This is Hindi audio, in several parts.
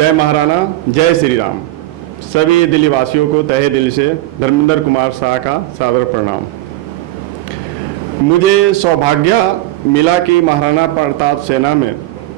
जय महाराणा, जय श्री राम। सभी दिल्ली वासियों को तहे दिल से धर्मेंद्र कुमार शाह का सादर प्रणाम। मुझे सौभाग्य मिला कि महाराणा प्रताप सेना में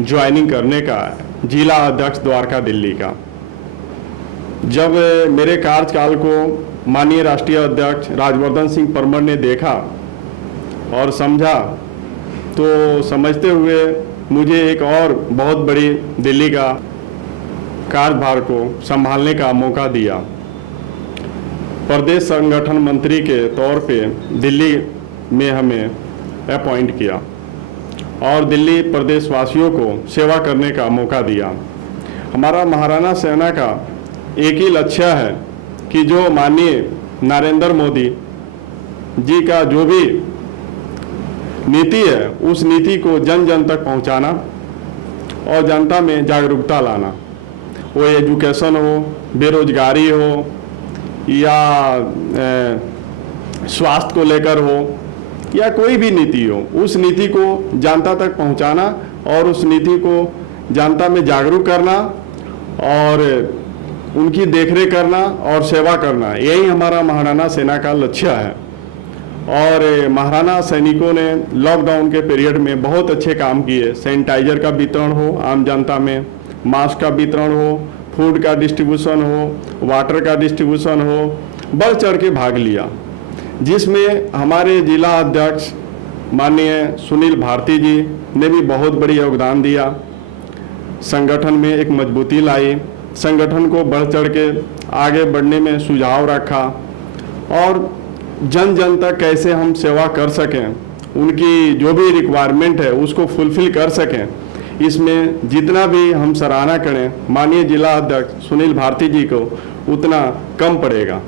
ज्वाइनिंग करने का, जिला अध्यक्ष द्वारका दिल्ली का। जब मेरे कार्यकाल को माननीय राष्ट्रीय अध्यक्ष राजवर्धन सिंह परमार ने देखा और समझा, तो समझते हुए मुझे एक और बहुत बड़ी दिल्ली का कार्यभार को संभालने का मौका दिया। प्रदेश संगठन मंत्री के तौर पे दिल्ली में हमें अपॉइंट किया और दिल्ली प्रदेश वासियों को सेवा करने का मौका दिया। हमारा महाराणा सेना का एक ही लक्ष्य है कि जो माननीय नरेंद्र मोदी जी का जो भी नीति है, उस नीति को जन जन तक पहुंचाना और जनता में जागरूकता लाना। वो एजुकेशन हो, बेरोजगारी हो या स्वास्थ्य को लेकर हो या कोई भी नीति हो, उस नीति को जनता तक पहुंचाना और उस नीति को जनता में जागरूक करना और उनकी देखरेख करना और सेवा करना, यही हमारा महाराणा सेना का लक्ष्य है। और महाराणा सैनिकों ने लॉकडाउन के पीरियड में बहुत अच्छे काम किए। सैनिटाइजर का वितरण हो आम जनता में, मास्क का वितरण हो, फूड का डिस्ट्रीब्यूशन हो, वाटर का डिस्ट्रीब्यूशन हो, बढ़ चढ़ के भाग लिया, जिसमें हमारे जिला अध्यक्ष माननीय सुनील भारती जी ने भी बहुत बड़ी योगदान दिया। संगठन में एक मजबूती लाई, संगठन को बढ़ चढ़ के आगे बढ़ने में सुझाव रखा और जन जन तक कैसे हम सेवा कर सकें, उनकी जो भी रिक्वायरमेंट है उसको फुलफिल कर सकें, इसमें जितना भी हम सराहना करें माननीय जिला अध्यक्ष सुनील भारती जी को, उतना कम पड़ेगा।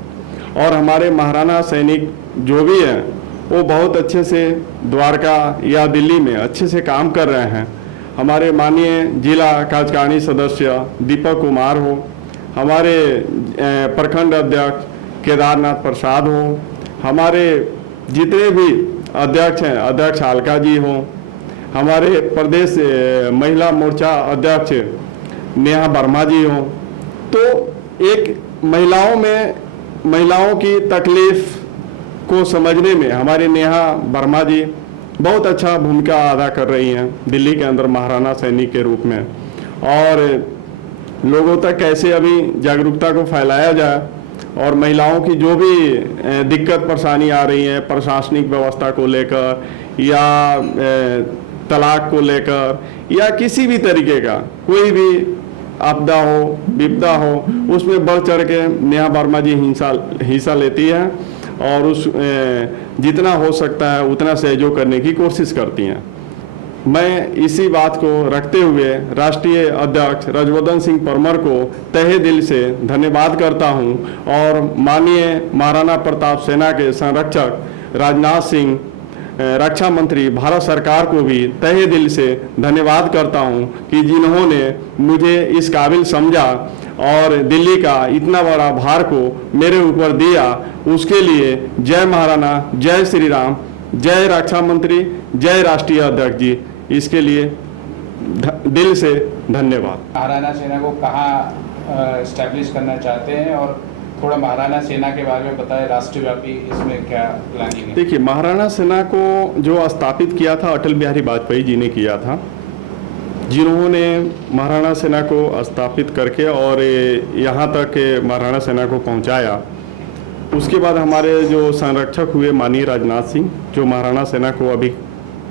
और हमारे महाराणा सैनिक जो भी हैं वो बहुत अच्छे से द्वारका या दिल्ली में अच्छे से काम कर रहे हैं। हमारे माननीय जिला कार्यकारिणी सदस्य दीपक कुमार हो, हमारे प्रखंड अध्यक्ष केदारनाथ प्रसाद हो, हमारे जितने भी अध्यक्ष हैं, अध्यक्ष अलका जी हो, हमारे प्रदेश महिला मोर्चा अध्यक्ष नेहा वर्मा जी हो, तो एक महिलाओं की तकलीफ को समझने में हमारे नेहा वर्मा जी बहुत अच्छा भूमिका अदा कर रही हैं दिल्ली के अंदर महाराणा सैनिक के रूप में। और लोगों तक कैसे अभी जागरूकता को फैलाया जाए और महिलाओं की जो भी दिक्कत परेशानी आ रही है प्रशासनिक व्यवस्था को लेकर या तलाक को लेकर या किसी भी तरीके का कोई भी आपदा हो, विपदा हो, उसमें बढ़ चढ़ के नेहा वर्मा जी हिस्सा लेती है और उस जितना हो सकता है उतना सहयोग करने की कोशिश करती हैं। मैं इसी बात को रखते हुए राष्ट्रीय अध्यक्ष राजवर्धन सिंह परमार को तहे दिल से धन्यवाद करता हूं और माननीय महाराणा प्रताप सेना के संरक्षक राजनाथ सिंह, रक्षा मंत्री भारत सरकार को भी तहे दिल से धन्यवाद करता हूं कि जिन्होंने मुझे इस काबिल समझा और दिल्ली का इतना बड़ा भार को मेरे ऊपर दिया। उसके लिए जय महाराणा, जय श्री राम, जय रक्षा मंत्री, जय राष्ट्रीय अध्यक्ष जी, इसके लिए दिल से धन्यवाद। महाराणा सेना को कहाँ एस्टैब्लिश करना चाहते हैं और थोड़ा महाराणा सेना के बारे में बताएं, राष्ट्रव्यापी इसमें क्या प्लानिंग है? देखिए, महाराणा सेना को जो स्थापित किया था अटल बिहारी वाजपेयी जी ने किया था, जिन्होंने महाराणा सेना को स्थापित करके और यहाँ तक महाराणा सेना को पहुँचाया। उसके बाद हमारे जो संरक्षक हुए माननीय राजनाथ सिंह, जो महाराणा सेना को अभी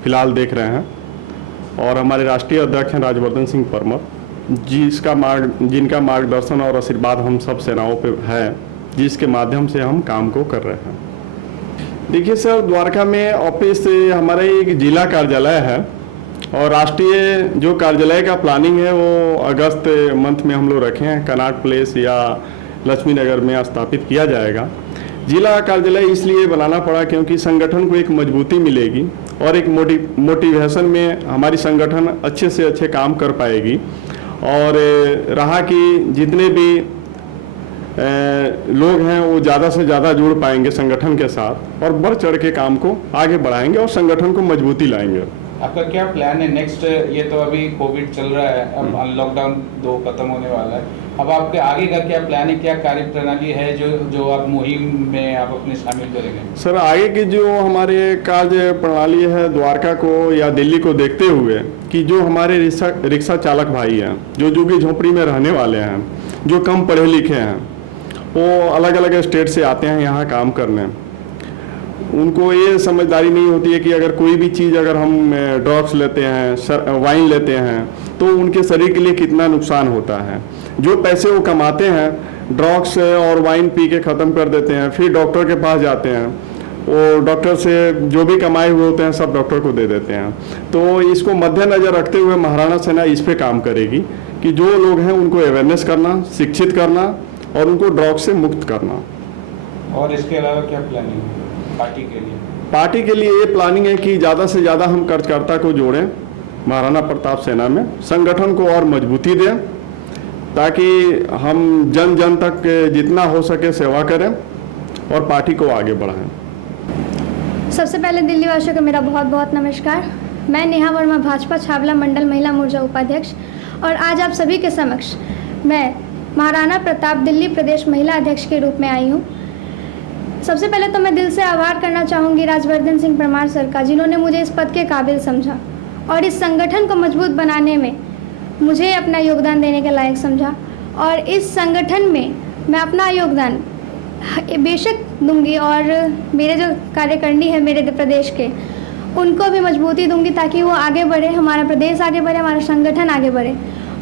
फिलहाल देख रहे हैं, और हमारे राष्ट्रीय अध्यक्ष हैं राजवर्धन सिंह परमार, जिनका मार्गदर्शन और आशीर्वाद हम सब सेनाओं पे है, जिसके माध्यम से हम काम को कर रहे हैं। देखिए सर, द्वारका में ऑफिस हमारा एक जिला कार्यालय है और राष्ट्रीय जो कार्यालय का प्लानिंग है वो अगस्त मंथ में हम लोग रखे हैं, कनाट प्लेस या लक्ष्मी नगर में स्थापित किया जाएगा। जिला कार्यालय इसलिए बनाना पड़ा क्योंकि संगठन को एक मजबूती मिलेगी और एक मोटिवेशन में हमारी संगठन अच्छे से अच्छे काम कर पाएगी। और रहा कि जितने भी लोग हैं वो ज़्यादा से ज़्यादा जुड़ पाएंगे संगठन के साथ और बढ़ चढ़ के काम को आगे बढ़ाएंगे और संगठन को मजबूती लाएंगे। आपका क्या प्लान है नेक्स्ट? ये तो अभी कोविड चल रहा है, अब लॉकडाउन 2 खत्म होने वाला है, अब आपके आगे का क्या प्लान है, क्या कार्य प्रणाली है जो आप मुहिम में आप अपने शामिल करेंगे? सर, आगे की जो हमारे कार्य प्रणाली है द्वारका को या दिल्ली को देखते हुए कि जो हमारे रिक्शा चालक भाई हैं, जो झुग्गी झोंपड़ी में रहने वाले हैं, जो कम पढ़े लिखे हैं, वो अलग अलग स्टेट से आते हैं यहाँ काम करने। उनको ये समझदारी नहीं होती है कि अगर कोई भी चीज़, अगर हम ड्रग्स लेते हैं, वाइन लेते हैं, तो उनके शरीर के लिए कितना नुकसान होता है। जो पैसे वो कमाते हैं ड्रग्स और वाइन पी के ख़त्म कर देते हैं, फिर डॉक्टर के पास जाते हैं, वो डॉक्टर से जो भी कमाए हुए होते हैं सब डॉक्टर को दे देते हैं। तो इसको मद्देनज़र रखते हुए महाराणा सेना इस पे काम करेगी कि जो लोग हैं उनको अवेयरनेस करना, शिक्षित करना और उनको ड्रग्स से मुक्त करना। और इसके अलावा क्या प्लानिंग है पार्टी के लिए? पार्टी के लिए ये प्लानिंग है कि ज़्यादा से ज़्यादा हम कार्यकर्ता को जोड़ें महाराणा प्रताप सेना में, संगठन को और मजबूती दें ताकि हम जन जन तक जितना हो सके सेवा करें और पार्टी को आगे बढ़ाएं। सबसे पहले दिल्ली वासियों को मेरा बहुत बहुत नमस्कार। मैं नेहा वर्मा, भाजपा छावला मंडल महिला मोर्चा उपाध्यक्ष, और आज आप सभी के समक्ष मैं महाराणा प्रताप दिल्ली प्रदेश महिला अध्यक्ष के रूप में आई हूँ। सबसे पहले तो मैं दिल से आभार करना चाहूँगी राजवर्धन सिंह परमार सर का, जिन्होंने मुझे इस पद के काबिल समझा और इस संगठन को मजबूत बनाने में मुझे अपना योगदान देने के लायक समझा। और इस संगठन में मैं अपना योगदान बेशक दूंगी और मेरे जो कार्यकारिणी है मेरे प्रदेश के, उनको भी मजबूती दूंगी ताकि वो आगे बढ़े, हमारा प्रदेश आगे बढ़े, हमारा संगठन आगे बढ़े।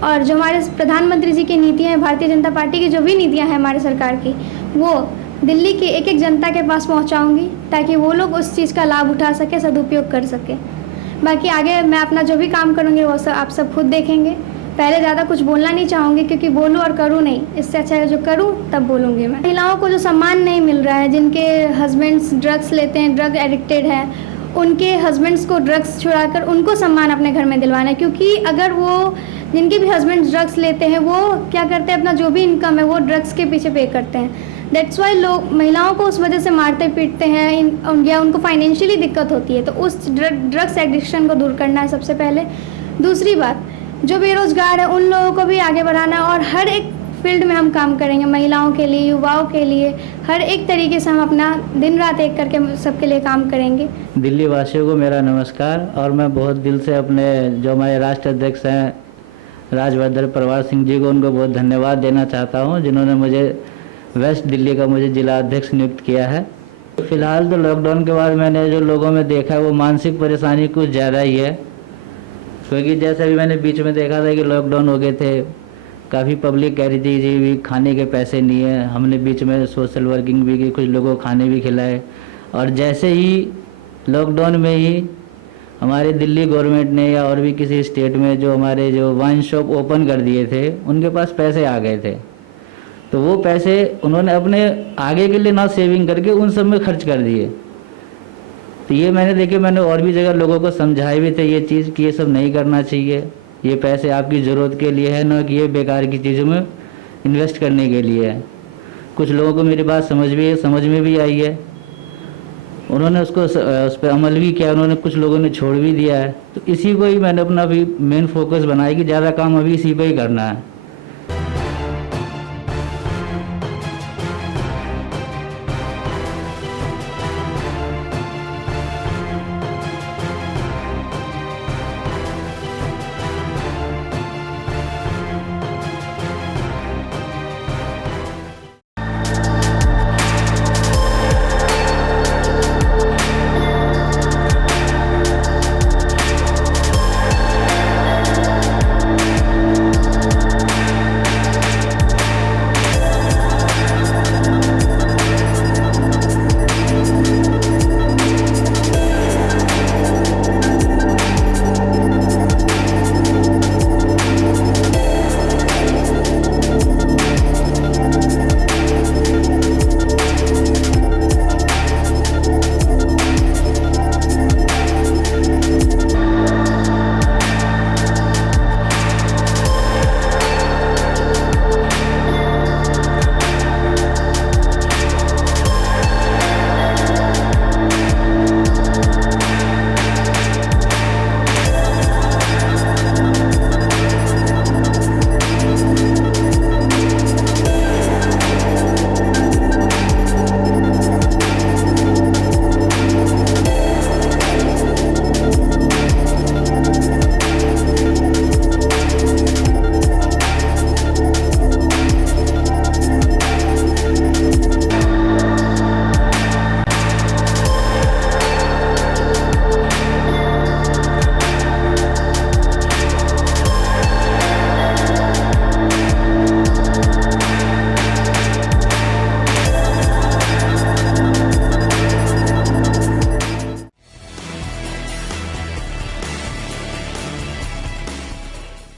और जो हमारे प्रधानमंत्री जी की नीतियाँ हैं, भारतीय जनता पार्टी की जो भी नीतियाँ हैं हमारे सरकार की, वो दिल्ली की एक एक जनता के पास पहुंचाऊंगी ताकि वो लोग उस चीज़ का लाभ उठा सके, सदुपयोग कर सके। बाकी आगे मैं अपना जो भी काम करूंगी वो सब आप सब खुद देखेंगे। पहले ज़्यादा कुछ बोलना नहीं चाहूँगी क्योंकि बोलूँ और करूँ नहीं, इससे अच्छा है जो करूँ तब बोलूँगी मैं। महिलाओं को जो सम्मान नहीं मिल रहा है, जिनके हस्बैंड्स ड्रग्स लेते हैं, ड्रग एडिक्टेड है, उनके हस्बैंड्स को ड्रग्स छुड़ाकर उनको सम्मान अपने घर में दिलवाना है। क्योंकि अगर वो जिनके भी हस्बैंड्स ड्रग्स लेते हैं वो क्या करते हैं, अपना जो भी इनकम है वो ड्रग्स के पीछे पे करते हैं। दैट्स वाई लोग महिलाओं को उस वजह से मारते पीटते हैं या उनको फाइनेंशियली दिक्कत होती है। तो उस ड्रग्स एडिक्शन को दूर करना है सबसे पहले। दूसरी बात, जो बेरोजगार है उन लोगों को भी आगे बढ़ाना और हर एक फील्ड में हम काम करेंगे, महिलाओं के लिए, युवाओं के लिए, हर एक तरीके से हम अपना दिन रात एक करके सबके लिए काम करेंगे। दिल्ली वासियों को मेरा नमस्कार। और मैं बहुत दिल से अपने जो हमारे राष्ट्र अध्यक्ष हैं राजवर्धन परवार सिंह जी को, उनको बहुत धन्यवाद देना चाहता हूं, जिन्होंने मुझे वेस्ट दिल्ली का मुझे जिला अध्यक्ष नियुक्त किया है। फिलहाल तो लॉकडाउन के बाद मैंने जो लोगों में देखा है वो मानसिक परेशानी कुछ ज़्यादा ही है, क्योंकि जैसे अभी मैंने बीच में देखा था कि लॉकडाउन हो गए थे, काफ़ी पब्लिक कह रही थी जी भी खाने के पैसे नहीं है। हमने बीच में सोशल वर्किंग भी की, कुछ लोगों को खाने भी खिलाए। और जैसे ही लॉकडाउन में ही हमारे दिल्ली गवर्नमेंट ने या और भी किसी स्टेट में जो हमारे जो वाइन शॉप ओपन कर दिए थे, उनके पास पैसे आ गए थे, तो वो पैसे उन्होंने अपने आगे के लिए ना सेविंग करके उन सब में खर्च कर दिए। तो ये मैंने देखे, मैंने और भी जगह लोगों को समझाए भी थे ये चीज़ कि ये सब नहीं करना चाहिए, ये पैसे आपकी ज़रूरत के लिए है, ना कि ये बेकार की चीज़ों में इन्वेस्ट करने के लिए है। कुछ लोगों को मेरी बात समझ में भी आई है, उन्होंने उस पर अमल भी किया, उन्होंने कुछ लोगों ने छोड़ भी दिया है। तो इसी को ही मैंने अपना भी मेन फोकस बनाया कि ज़्यादा काम अभी इसी पर ही करना है।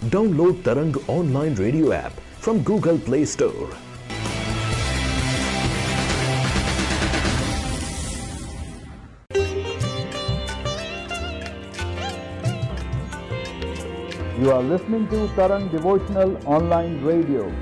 Download Tarang online radio app from Google Play Store. You are listening to Tarang Devotional Online Radio.